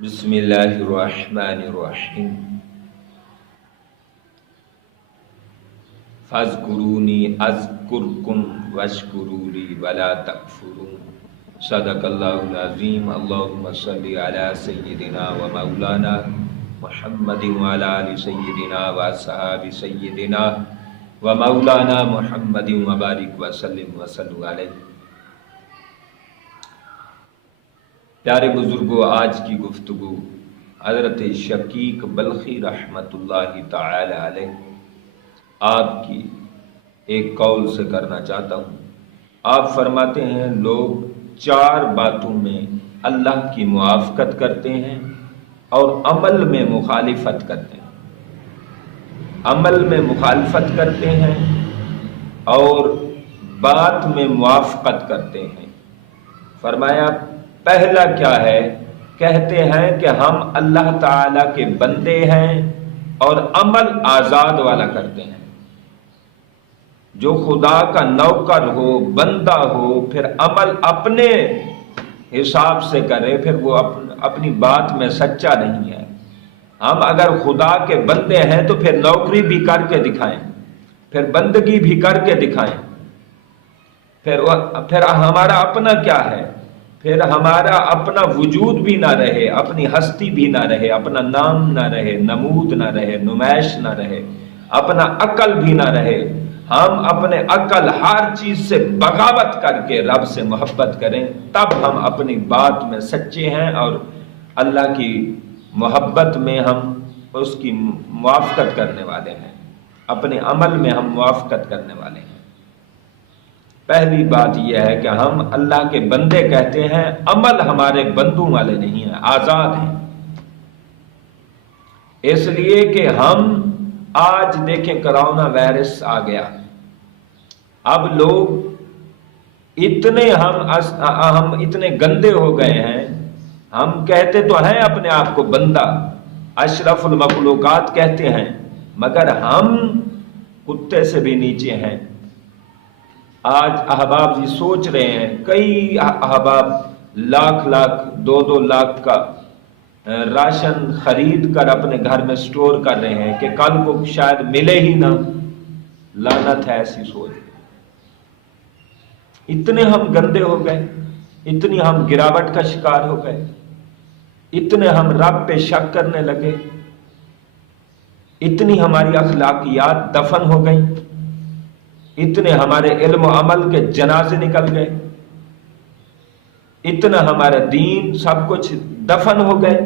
بسم اللہ الرحمن الرحیم فاذکرونی اذکرکم واشکروا لی ولا تکفرون صدق اللہ العظیم۔ اللہم صلی علی سیدنا و مولانا محمد وعلی آل سیدنا و اصحاب سیدنا و مولانا محمد وبارک وسلم وصلوا علیہ۔ پیارے بزرگوں، آج کی گفتگو حضرت شقیق بلخی رحمۃ اللہ تعالی علیہ آپ کی ایک قول سے کرنا چاہتا ہوں۔ آپ فرماتے ہیں لوگ چار باتوں میں اللہ کی موافقت کرتے ہیں اور عمل میں مخالفت کرتے ہیں، عمل میں مخالفت کرتے ہیں اور بات میں موافقت کرتے ہیں۔ فرمایا پہلا کیا ہے؟ کہتے ہیں کہ ہم اللہ تعالی کے بندے ہیں اور عمل آزاد والا کرتے ہیں۔ جو خدا کا نوکر ہو، بندہ ہو، پھر عمل اپنے حساب سے کرے، پھر وہ اپنی بات میں سچا نہیں ہے۔ ہم اگر خدا کے بندے ہیں تو پھر نوکری بھی کر کے دکھائیں، پھر بندگی بھی کر کے دکھائیں۔ پھر ہمارا اپنا کیا ہے؟ پھر ہمارا اپنا وجود بھی نہ رہے، اپنی ہستی بھی نہ رہے، اپنا نام نہ رہے، نمود نہ رہے، نمائش نہ رہے، اپنا عقل بھی نہ رہے۔ ہم اپنے عقل ہر چیز سے بغاوت کر کے رب سے محبت کریں، تب ہم اپنی بات میں سچے ہیں اور اللہ کی محبت میں ہم اس کی موافقت کرنے والے ہیں، اپنے عمل میں ہم موافقت کرنے والے ہیں۔ پہلی بات یہ ہے کہ ہم اللہ کے بندے کہتے ہیں، عمل ہمارے بندوں والے نہیں ہیں، آزاد ہیں۔ اس لیے کہ ہم آج دیکھیں کرونا وائرس آ گیا، اب لوگ ہم اتنے گندے ہو گئے ہیں، ہم کہتے تو ہیں اپنے آپ کو بندہ، اشرف المخلوقات کہتے ہیں، مگر ہم کتے سے بھی نیچے ہیں۔ آج احباب جی سوچ رہے ہیں، کئی احباب لاکھ دو لاکھ کا راشن خرید کر اپنے گھر میں سٹور کر رہے ہیں کہ کل کو شاید ملے ہی نہ۔ لعنت ہے ایسی سوچ۔ اتنے ہم گندے ہو گئے، اتنی ہم گراوٹ کا شکار ہو گئے، اتنے ہم رب پہ شک کرنے لگے، اتنی ہماری اخلاقیات دفن ہو گئیں، اتنے ہمارے علم و عمل کے جنازے نکل گئے، اتنا ہمارا دین سب کچھ دفن ہو گئے۔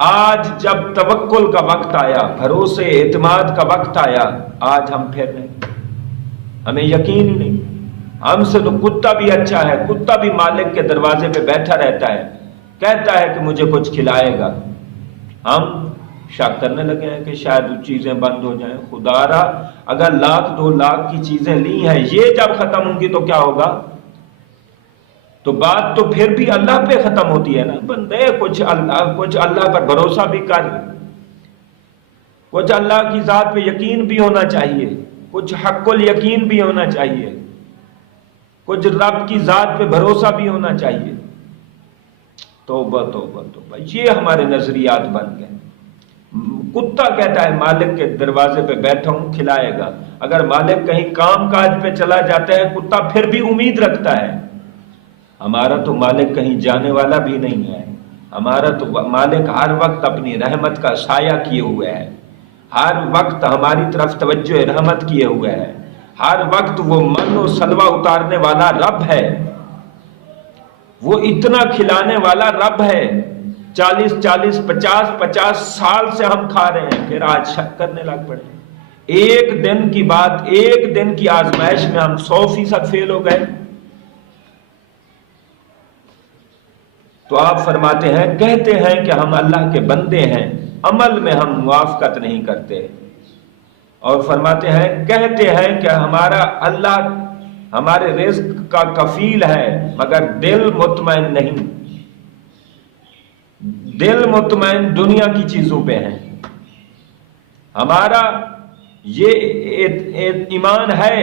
آج جب توکل کا وقت آیا، بھروسے اعتماد کا وقت آیا، آج ہم پھر رہے ہیں، ہمیں یقین ہی نہیں۔ ہم سے تو کتا بھی اچھا ہے، کتا بھی مالک کے دروازے پہ بیٹھا رہتا ہے، کہتا ہے کہ مجھے کچھ کھلائے گا۔ ہم شک کرنے لگے ہیں کہ شاید چیزیں بند ہو جائیں۔ خدا را اگر 1,00,000-2,00,000 کی چیزیں لی ہیں، یہ جب ختم ہوں گی تو کیا ہوگا؟ تو بات تو پھر بھی اللہ پہ ختم ہوتی ہے نا۔ بندے کچھ اللہ پر بھروسہ بھی کر، کچھ اللہ کی ذات پہ یقین بھی ہونا چاہیے، کچھ حق الیقین بھی ہونا چاہیے، کچھ رب کی ذات پہ بھروسہ بھی ہونا چاہیے۔ توبہ توبہ توبہ، یہ ہمارے نظریات بن گئے۔ کتا کہتا ہے مالک کے دروازے پہ بیٹھا ہوں، کھلائے گا۔ اگر مالک کہیں کام کاج پہ چلا جاتا ہے، کتا پھر بھی امید رکھتا ہے۔ ہمارا تو مالک کہیں جانے والا بھی نہیں ہے، ہمارا تو مالک ہر وقت اپنی رحمت کا سایہ کیے ہوئے ہے، ہر وقت ہماری طرف توجہ رحمت کیے ہوئے ہے، ہر وقت وہ من و سلوہ اتارنے والا رب ہے، وہ اتنا کھلانے والا رب ہے۔ 40 50 سال سے ہم کھا رہے ہیں، پھر آج شک کرنے لگ پڑے۔ ایک دن کی بات، ایک دن کی آزمائش میں ہم 100% فیل ہو گئے۔ تو آپ فرماتے ہیں، کہتے ہیں کہ ہم اللہ کے بندے ہیں، عمل میں ہم موافقت نہیں کرتے، اور فرماتے ہیں کہتے ہیں کہ ہمارا اللہ ہمارے رزق کا کفیل ہے، مگر دل مطمئن نہیں، دل مطمئن دنیا کی چیزوں پہ ہے۔ ہمارا یہ ایمان ہے،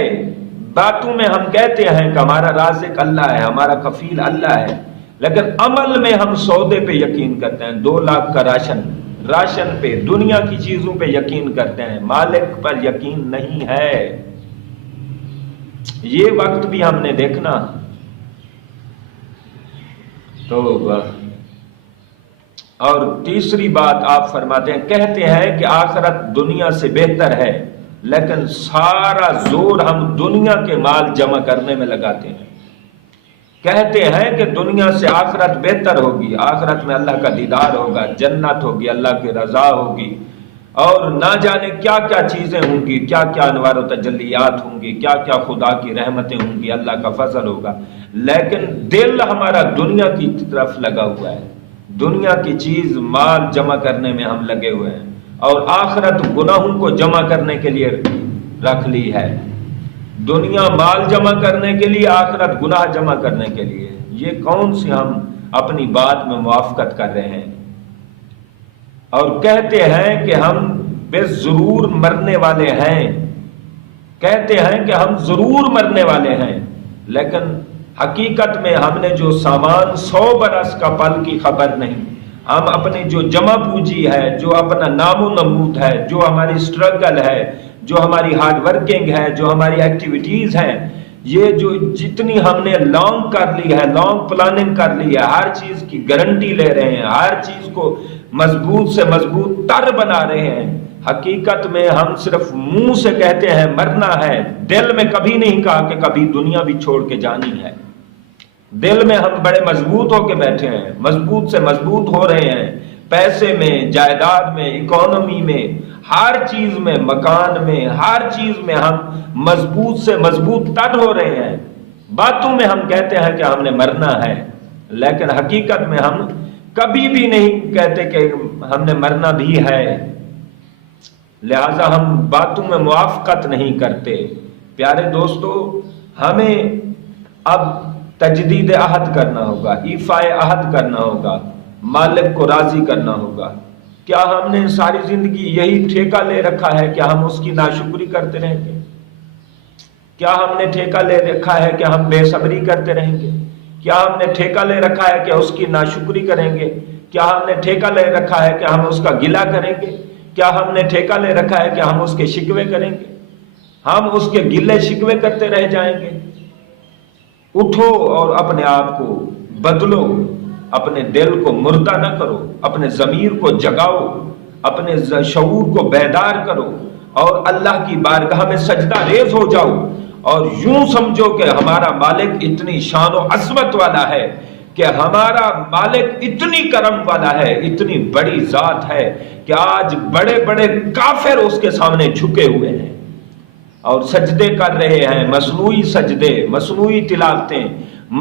باتوں میں ہم کہتے ہیں کہ ہمارا رازق اللہ ہے، ہمارا کفیل اللہ ہے، لیکن عمل میں ہم سودے پہ یقین کرتے ہیں، 2 لاکھ کا راشن پہ، دنیا کی چیزوں پہ یقین کرتے ہیں، مالک پر یقین نہیں ہے۔ یہ وقت بھی ہم نے دیکھنا۔ تو اور تیسری بات آپ فرماتے ہیں، کہتے ہیں کہ آخرت دنیا سے بہتر ہے، لیکن سارا زور ہم دنیا کے مال جمع کرنے میں لگاتے ہیں۔ کہتے ہیں کہ دنیا سے آخرت بہتر ہوگی، آخرت میں اللہ کا دیدار ہوگا، جنت ہوگی، اللہ کی رضا ہوگی، اور نہ جانے کیا کیا چیزیں ہوں گی، کیا کیا انوار و تجلیات ہوں گی، کیا کیا خدا کی رحمتیں ہوں گی، اللہ کا فضل ہوگا، لیکن دل ہمارا دنیا کی طرف لگا ہوا ہے، دنیا کی چیز مال جمع کرنے میں ہم لگے ہوئے ہیں، اور آخرت گناہوں کو جمع کرنے کے لیے رکھ لی ہے۔ دنیا مال جمع کرنے کے لیے، آخرت گناہ جمع کرنے کے لیے۔ یہ کون سی ہم اپنی بات میں موافقت کر رہے ہیں؟ اور کہتے ہیں کہ ہم بے ضرور مرنے والے ہیں، کہتے ہیں کہ ہم ضرور مرنے والے ہیں، لیکن حقیقت میں ہم نے جو سامان 100 برس کا پل کی خبر نہیں، ہم اپنی جو جمع پونجی ہے، جو اپنا نام و نمود ہے، جو ہماری سٹرگل ہے، جو ہماری ہارڈ ورکنگ ہے، جو ہماری ایکٹیویٹیز ہیں، یہ جو جتنی ہم نے لانگ کر لی ہے، لانگ پلاننگ کر لی ہے، ہر چیز کی گارنٹی لے رہے ہیں، ہر چیز کو مضبوط سے مضبوط تر بنا رہے ہیں، حقیقت میں ہم صرف منہ سے کہتے ہیں مرنا ہے، دل میں کبھی نہیں کہا کہ کبھی دنیا بھی چھوڑ کے جانی ہے۔ دل میں ہم بڑے مضبوط ہو کے بیٹھے ہیں، مضبوط سے مضبوط ہو رہے ہیں، پیسے میں، جائیداد میں، اکانومی میں، ہر چیز میں، مکان میں، ہر چیز میں ہم مضبوط سے مضبوط تر ہو رہے ہیں۔ باتوں میں ہم کہتے ہیں کہ ہم نے مرنا ہے، لیکن حقیقت میں ہم کبھی بھی نہیں کہتے کہ ہم نے مرنا بھی ہے، لہذا ہم باتوں میں موافقت نہیں کرتے۔ پیارے دوستو، ہمیں اب تجدید عہد کرنا ہوگا، ایفاء عہد کرنا ہوگا، مالک کو راضی کرنا ہوگا۔ کیا ہم نے ساری زندگی یہی ٹھیکہ لے رکھا ہے کہ ہم اس کی ناشکری کرتے رہیں گے؟ کیا ہم نے ٹھیکہ لے رکھا ہے کہ ہم بے صبری کرتے رہیں گے؟ کیا ہم نے ٹھیکہ لے رکھا ہے کہ اس کی ناشکری کریں گے؟ کیا ہم نے ٹھیکہ لے رکھا ہے کہ ہم اس کا گلہ کریں گے؟ کیا ہم نے ٹھیکہ لے رکھا ہے کہ ہم اس کے شکوے کریں گے؟ ہم اس کے گلے شکوے کرتے رہ جائیں گے؟ اٹھو اور اپنے آپ کو بدلو، اپنے دل کو مردہ نہ کرو، اپنے ضمیر کو جگاؤ، اپنے شعور کو بیدار کرو، اور اللہ کی بارگاہ میں سجدہ ریز ہو جاؤ، اور یوں سمجھو کہ ہمارا مالک اتنی شان و عظمت والا ہے، کہ ہمارا مالک اتنی کرم والا ہے، اتنی بڑی ذات ہے کہ آج بڑے بڑے کافر اس کے سامنے جھکے ہوئے ہیں اور سجدے کر رہے ہیں، مصنوعی سجدے، مصنوعی تلاوتیں،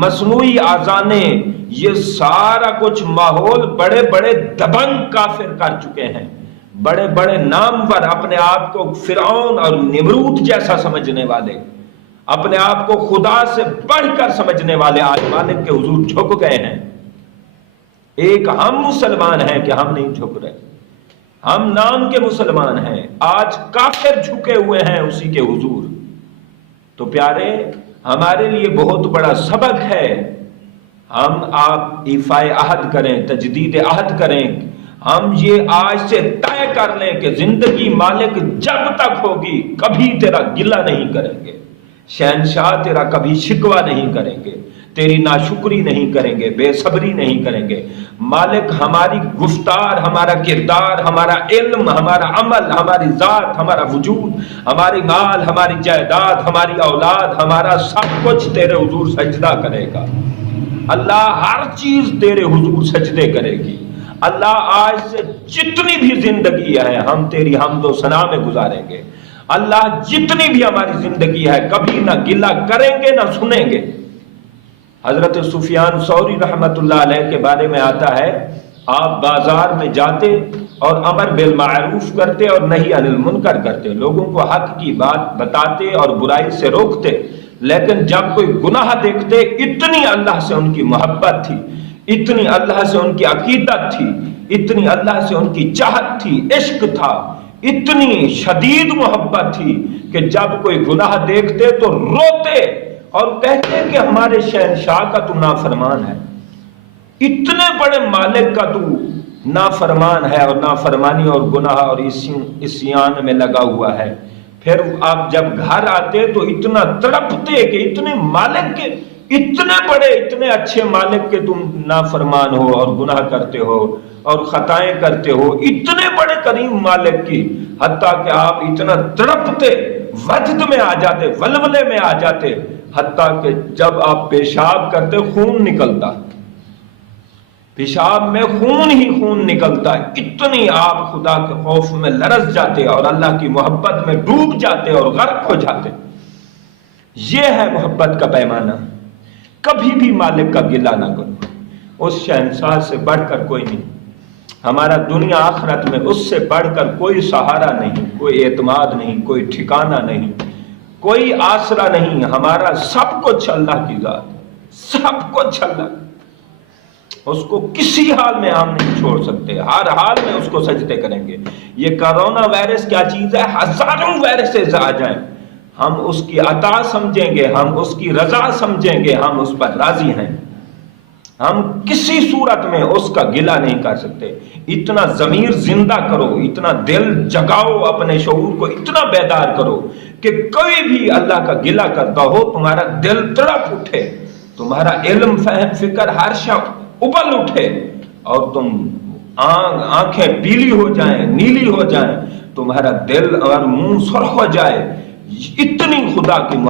مصنوعی آذانیں، یہ سارا کچھ ماحول بڑے بڑے دبنگ کافر کر چکے ہیں، بڑے بڑے نامور، اپنے آپ کو فرعون اور نمرود جیسا سمجھنے والے، اپنے آپ کو خدا سے بڑھ کر سمجھنے والے آج مالک کے حضور جھک گئے ہیں۔ ایک ہم مسلمان ہیں کہ ہم نہیں جھک رہے، ہم نام کے مسلمان ہیں، آج کافر جھکے ہوئے ہیں اسی کے حضور۔ تو پیارے، ہمارے لیے بہت بڑا سبق ہے، ہم آپ ایفاء عہد کریں، تجدید عہد کریں، ہم یہ آج سے طے کر لیں کہ زندگی مالک جب تک ہوگی کبھی تیرا گلہ نہیں کریں گے، شہنشاہ تیرا کبھی شکوہ نہیں کریں گے، تیری ناشکری نہیں کریں گے، بے صبری نہیں کریں گے۔ مالک ہماری گفتار، ہمارا کردار، ہمارا علم، ہمارا عمل، ہماری ذات، ہمارا وجود، ہماری مال، ہماری جائیداد، ہماری اولاد، ہمارا سب کچھ تیرے حضور سجدہ کرے گا۔ اللہ ہر چیز تیرے حضور سجدے کرے گی۔ اللہ آج سے جتنی بھی زندگی ہے ہم تیری حمد و ثنا میں گزاریں گے۔ اللہ جتنی بھی ہماری زندگی ہے کبھی نہ گلہ کریں گے نہ سنیں گے۔ حضرت سفیان ثوری رحمت اللہ علیہ کے بارے میں آتا ہے، آپ بازار میں جاتے اور امر بالمعروف کرتے اور نہی عن المنکر کرتے، لوگوں کو حق کی بات بتاتے اور برائی سے روکتے، لیکن جب کوئی گناہ دیکھتے اتنی اللہ سے ان کی محبت تھی، اتنی اللہ سے ان کی عقیدت تھی، اتنی اللہ سے ان کی چاہت تھی، عشق تھا، اتنی شدید محبت تھی کہ جب کوئی گناہ دیکھتے تو روتے اور کہتے کہ ہمارے شہنشاہ کا تو نافرمان ہے، اتنے بڑے مالک کا تو نافرمان ہے اور نافرمانی اور گناہ اور عصیان میں لگا ہوا ہے، پھر آپ جب گھر آتے تو اتنا تڑپتے کہ اتنے مالک کے، اتنے بڑے اتنے اچھے مالک کے تم نافرمان ہو اور گناہ کرتے ہو اور خطائیں کرتے ہو، اتنے بڑے کریم مالک کی، حتیٰ کہ آپ اتنا تڑپتے، وجد میں آ جاتے، ولولے میں آ جاتے، حتیٰ کہ جب آپ پیشاب کرتے خون نکلتا، پیشاب میں خون ہی خون نکلتا ہے، اتنی آپ خدا کے خوف میں لرز جاتے اور اللہ کی محبت میں ڈوب جاتے اور غرق ہو جاتے۔ یہ ہے محبت کا پیمانہ۔ کبھی بھی مالک کا گلہ نہ کرو، اس شہنشاہ سے بڑھ کر کوئی نہیں، ہمارا دنیا آخرت میں اس سے بڑھ کر کوئی سہارا نہیں، کوئی اعتماد نہیں، کوئی ٹھکانہ نہیں، کوئی آسرا نہیں، ہمارا سب کچھ اللہ کی ذات، سب کچھ اللہ، اس کو کسی حال میں ہم نہیں چھوڑ سکتے، ہر حال میں اس کو سجدے کریں گے۔ یہ کرونا وائرس کیا چیز ہے؟ ہزاروں وائرسز آ جائیں، ہم اس کی عطا سمجھیں گے، ہم اس کی رضا سمجھیں گے، ہم اس پر راضی ہیں، ہم کسی صورت میں اس کا گلہ نہیں کر سکتے۔ اتنا ضمیر زندہ کرو، اتنا دل جگاؤ، اپنے شعور کو اتنا بیدار کرو کہ کوئی بھی اللہ کا گلہ کرتا ہو تمہارا دل تڑپ اٹھے، تمہارا علم فہم فکر ہر شب ابل اٹھے اور تم آنکھیں پیلی ہو جائیں، نیلی ہو جائیں، تمہارا دل اور منہ سرخ ہو جائے، اتنی خدا کی